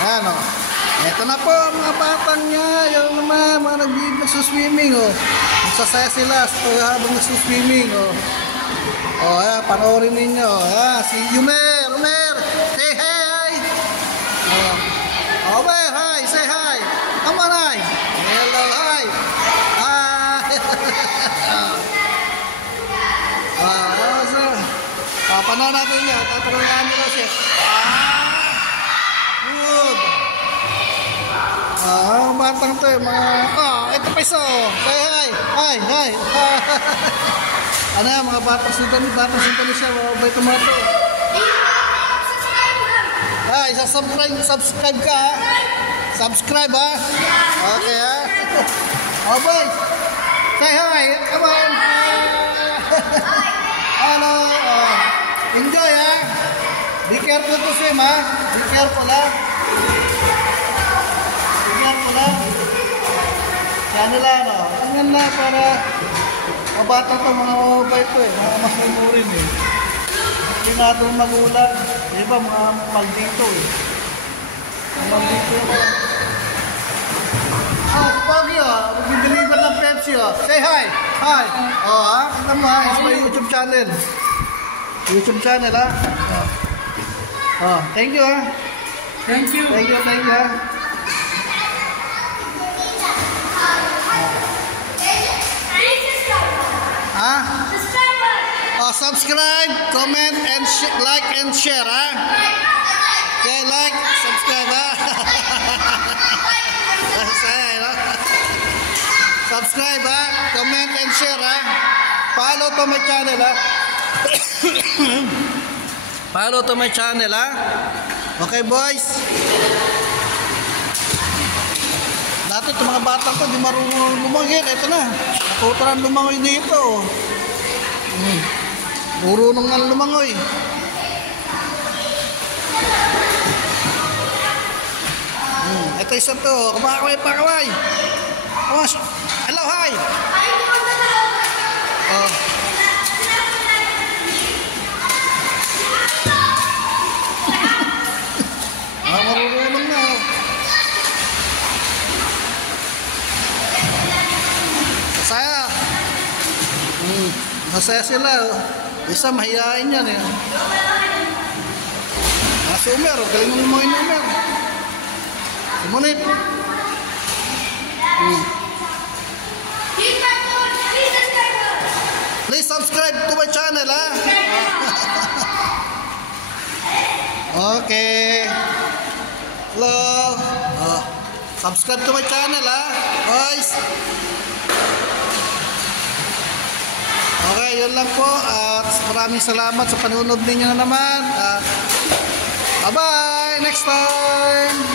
Yan o. Ito na po mga batang niya. Yung naman, mga nag-swimming o. Magsasaya sila habang nag-swimming o. O, ayan, panoorin ninyo. Ayan, si Yumer. Say hi. Omer, hi. Say hi. Come on, hi. Hello, hi. Hi. Panood natin niya. Tatanungan nila siya. Good. Batang to yung mga... ito pa isa. Say hi. Hi. Ano yan, mga batang sintonis siya. Mabait ang mga to. Subscribe ka ha. Subscribe ha. Okay ha. Boys. Say hi. Come on. Hello. Enjoy ha. Be careful to swim ha. Be careful ha. Yan lang o. Tingnan na para mabata ito, mga mababay ito eh. Mga mas memorin eh. Hindi natin magulang. Di ba mga maldito eh. Mga maldito eh. Pogi o. Mag-deliver ng Pepsi o. Say hi. Hi. Kita mo ha. Isa pa yung YouTube channel. YouTube channel ha. Thank you ha. Thank you ha. Subscribe, comment, and like and share, ha? Okay, like, subscribe, ha? Subscribe, ha? Comment and share, ha? Follow to my channel, ha? Follow to my channel, ha? Okay, boys? Dati itong mga batang ko, di marunong lumangin. Ito na. Natutunan lumangoy dito. Marunong nga lumangoy. Ito isa to. Pakaway. Hello, hi. Marunong na. Masaya sila. Isa mahihain yan eh. Si Umer, galing mo lumangoy ni Umer. Sumunit. Please subscribe to my channel ha. Okay. Hello. Subscribe to my channel ha. Guys. Okay, yun lang po at maraming salamat sa panunod ninyo naman. Bye-bye! Next time!